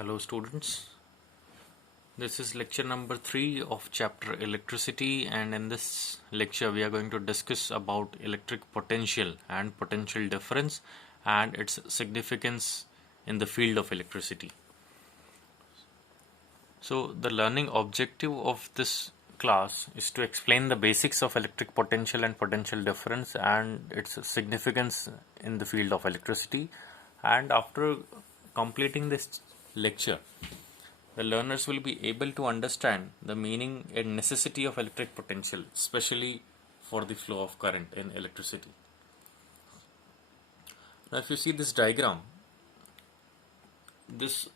Hello students, this is lecture number 3 of chapter electricity, and in this lecture we are going to discuss about electric potential and potential difference and its significance in the field of electricity. So the learning objective of this class is to explain the basics of electric potential and potential difference and its significance in the field of electricity. And after completing this lecture, the learners will be able to understand the meaning and necessity of electric potential, especially for the flow of current in electricity. Now, if you see this diagram, this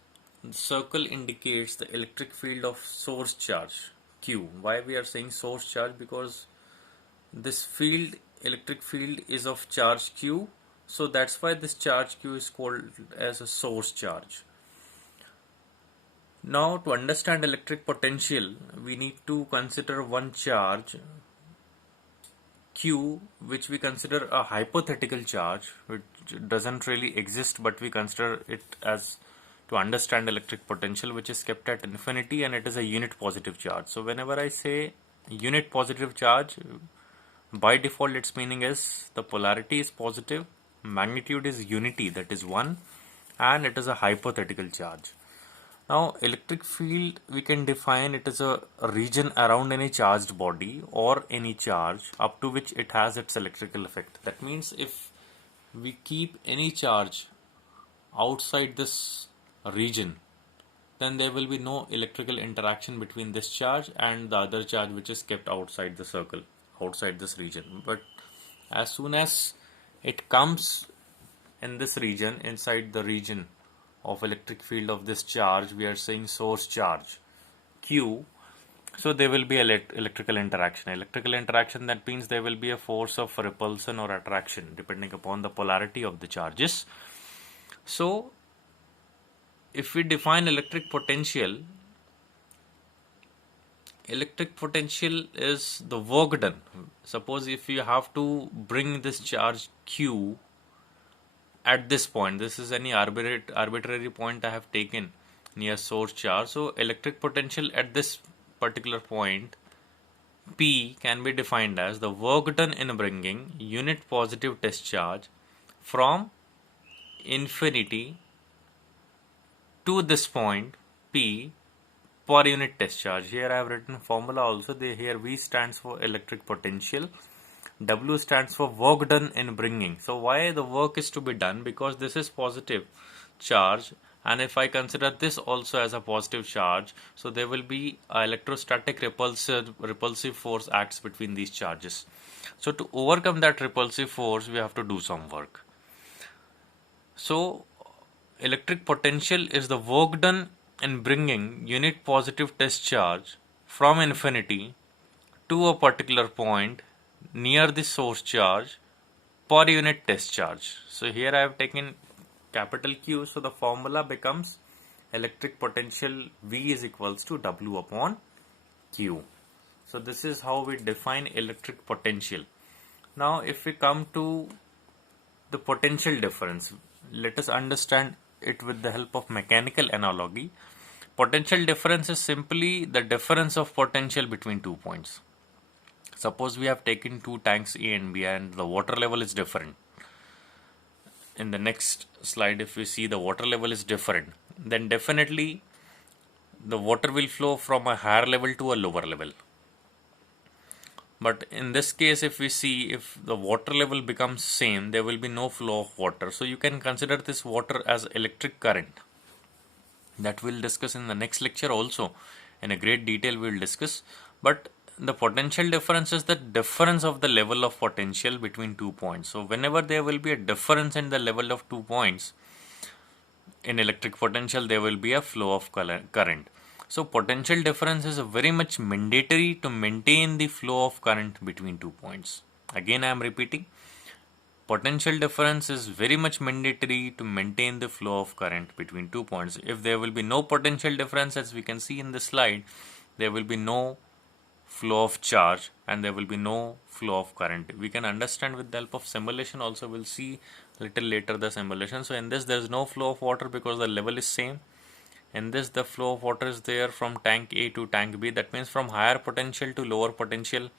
circle indicates the electric field of source charge Q. Why we are saying source charge? Because this field, electric field, is of charge Q, so that's why this charge Q is called as a source charge. Now, to understand electric potential, we need to consider one charge Q, which we consider a hypothetical charge, which doesn't really exist, but we consider it as to understand electric potential, which is kept at infinity, and it is a unit positive charge. So whenever I say unit positive charge, by default its meaning is the polarity is positive, magnitude is unity, that is 1, and it is a hypothetical charge. Now, electric field, we can define it as a region around any charged body or any charge up to which it has its electrical effect. That means if we keep any charge outside this region, then there will be no electrical interaction between this charge and the other charge which is kept outside the circle, outside this region. But as soon as it comes in this region, inside the region of electric field of this charge, we are saying source charge Q, so there will be electrical interaction. Electrical interaction, that means there will be a force of repulsion or attraction depending upon the polarity of the charges. So if we define electric potential is the work done. Suppose if you have to bring this charge Q at this point, this is any arbitrary point I have taken near source charge. So electric potential at this particular point P can be defined as the work done in bringing unit positive test charge from infinity to this point P per unit test charge. Here I have written formula also. Here V stands for electric potential, W stands for work done in bringing. So why the work is to be done? Because this is positive charge, and if I consider this also as a positive charge, so there will be electrostatic repulsive force acts between these charges. So to overcome that repulsive force, we have to do some work. So electric potential is the work done in bringing unit positive test charge from infinity to a particular point near the source charge per unit test charge. So here I have taken capital Q, so the formula becomes electric potential V is equals to W upon Q. So this is how we define electric potential. Now if we come to the potential difference, let us understand it with the help of mechanical analogy. Potential difference is simply the difference of potential between 2 points. Suppose we have taken two tanks A and B and the water level is different. In the next slide, if we see the water level is different, then definitely the water will flow from a higher level to a lower level. But in this case, if we see, if the water level becomes same, there will be no flow of water. So you can consider this water as electric current. That we'll discuss in the next lecture also. In a great detail we will discuss. But the potential difference is the difference of the level of potential between 2 points. So whenever there will be a difference in the level of 2 points in electric potential, there will be a flow of current. So potential difference is very much mandatory to maintain the flow of current between 2 points. Again I am repeating, potential difference is very much mandatory to maintain the flow of current between 2 points. If there will be no potential difference, as we can see in the slide, there will be no flow of charge and there will be no flow of current. We can understand with the help of simulation also. We'll see little later the simulation. So in this there is no flow of water because the level is same. In this, the flow of water is there from tank A to tank B. That means from higher potential to lower potential,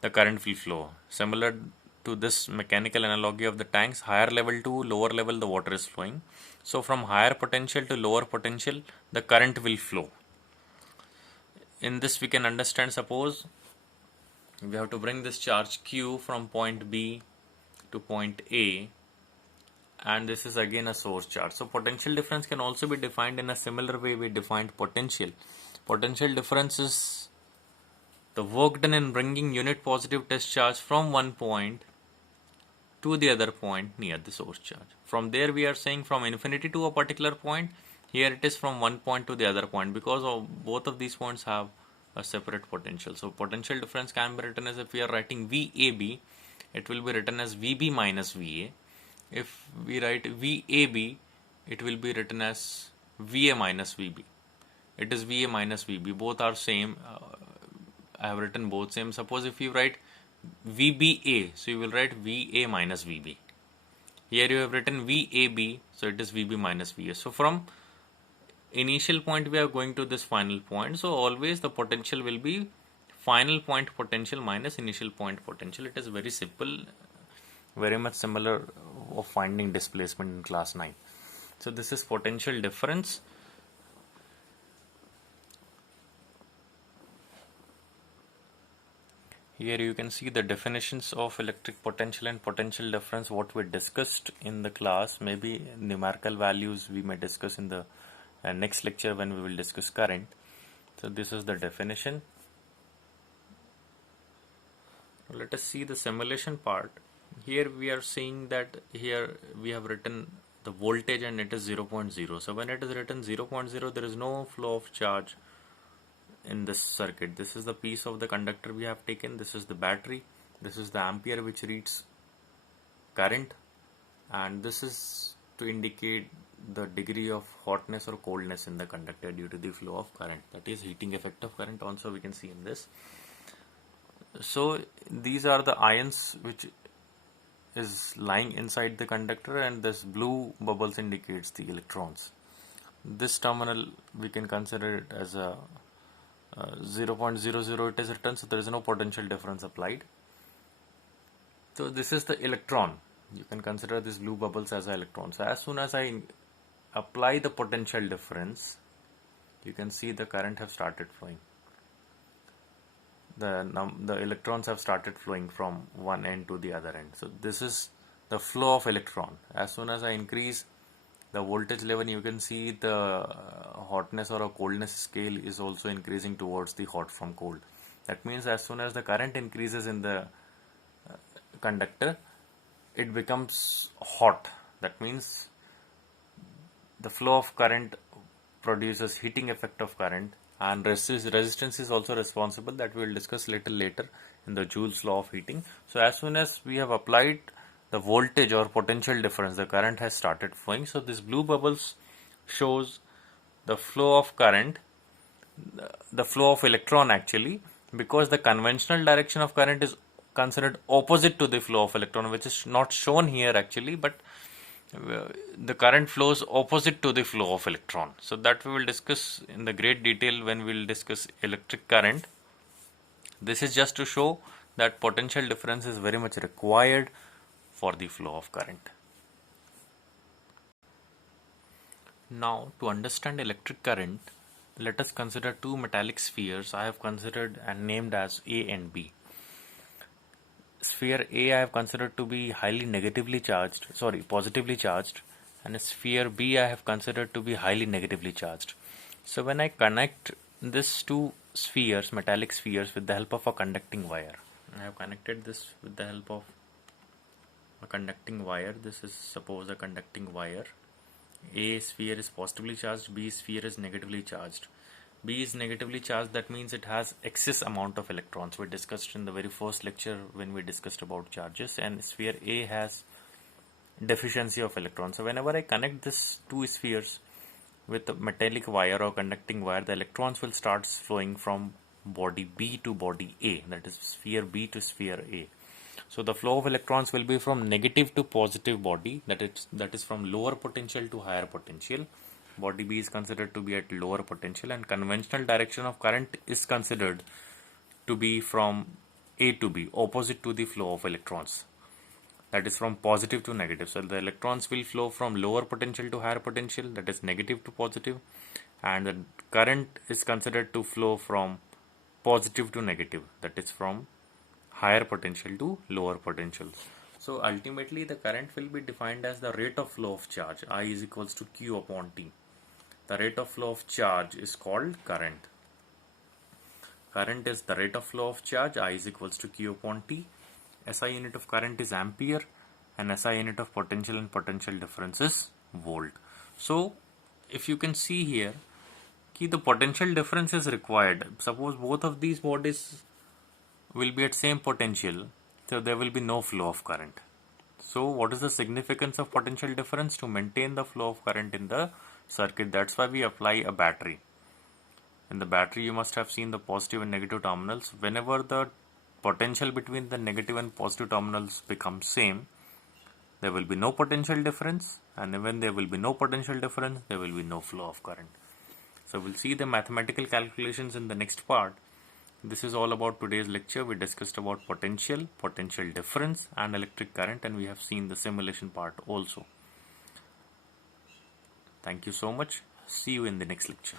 the current will flow. Similar to this mechanical analogy of the tanks, higher level to lower level, the water is flowing. So from higher potential to lower potential, the current will flow. In this, we can understand, suppose we have to bring this charge Q from point B to point A, and this is again a source charge. So potential difference can also be defined in a similar way we defined potential. Potential difference is the work done in bringing unit positive test charge from one point to the other point near the source charge. From there we are saying from infinity to a particular point. Here it is from one point to the other point, because of both of these points have a separate potential. So potential difference can be written as, if we are writing VAB, it will be written as VB minus VA. If we write VAB, it will be written as VA minus VB. It is VA minus VB. Both are same. I have written both same. Suppose if you write VBA, so you will write VA minus VB. Here you have written VAB, so it is VB minus VA. So from initial point we are going to this final point. So always the potential will be final point potential minus initial point potential. It is very simple, very much similar of finding displacement in class 9. So this is potential difference. Here you can see the definitions of electric potential and potential difference, what we discussed in the class. Maybe numerical values we may discuss in the next lecture when we will discuss current. So this is the definition. Let us see the simulation part. Here we are seeing that here we have written the voltage and it is 0.0. So when it is written 0.0, there is no flow of charge in this circuit. This is the piece of the conductor we have taken. This is the battery. This is the ampere which reads current, and this is to indicate the degree of hotness or coldness in the conductor due to the flow of current. That is heating effect of current also we can see in this. So these are the ions which is lying inside the conductor, and this blue bubbles indicates the electrons. This terminal we can consider it as a 0.00 it is written, so there is no potential difference applied. So this is the electron. You can consider these blue bubbles as electrons. So as soon as I apply the potential difference, you can see the current have started flowing. The electrons have started flowing from one end to the other end. So this is the flow of electron. As soon as I increase the voltage level, you can see the hotness or a coldness scale is also increasing towards the hot from cold. That means as soon as the current increases in the conductor, it becomes hot. That means the flow of current produces heating effect of current, and resistance is also responsible, that we will discuss little later in the Joule's law of heating. So as soon as we have applied the voltage or potential difference, the current has started flowing. So this blue bubbles shows the flow of current, the flow of electron actually, because the conventional direction of current is considered opposite to the flow of electron, which is not shown here actually, but the current flows opposite to the flow of electron. So that we will discuss in the great detail when we will discuss electric current. This is just to show that potential difference is very much required for the flow of current. Now to understand electric current, let us consider two metallic spheres I have considered and named as A and B. Sphere A I have considered to be positively charged, and sphere B I have considered to be highly negatively charged. So when I connect these two spheres, metallic spheres, with the help of a conducting wire, I have connected this with the help of a conducting wire. This is suppose a conducting wire. A sphere is positively charged, B sphere is negatively charged. B is negatively charged, that means it has excess amount of electrons. We discussed in the very first lecture when we discussed about charges, and sphere A has deficiency of electrons. So whenever I connect these two spheres with a metallic wire or conducting wire, the electrons will start flowing from body B to body A, that is sphere B to sphere A. So the flow of electrons will be from negative to positive body, that is from lower potential to higher potential. body B is considered to be at lower potential, and conventional direction of current is considered to be from A to B, opposite to the flow of electrons. That is from positive to negative. So the electrons will flow from lower potential to higher potential, that is negative to positive, and the current is considered to flow from positive to negative, that is from higher potential to lower potential. So ultimately the current will be defined as the rate of flow of charge. I is equals to Q upon T. The rate of flow of charge is called current. Current is the rate of flow of charge. I is equals to Q upon T. SI unit of current is ampere, and SI unit of potential and potential difference is volt. So if you can see here, the potential difference is required. Suppose both of these bodies will be at same potential, so there will be no flow of current. So what is the significance of potential difference? To maintain the flow of current in the circuit. That's why we apply a battery. In the battery you must have seen the positive and negative terminals. Whenever the potential between the negative and positive terminals becomes same, there will be no potential difference, and when there will be no potential difference, there will be no flow of current. So we'll see the mathematical calculations in the next part. This is all about today's lecture. We discussed about potential, potential difference, and electric current, and we have seen the simulation part also. Thank you so much. See you in the next lecture.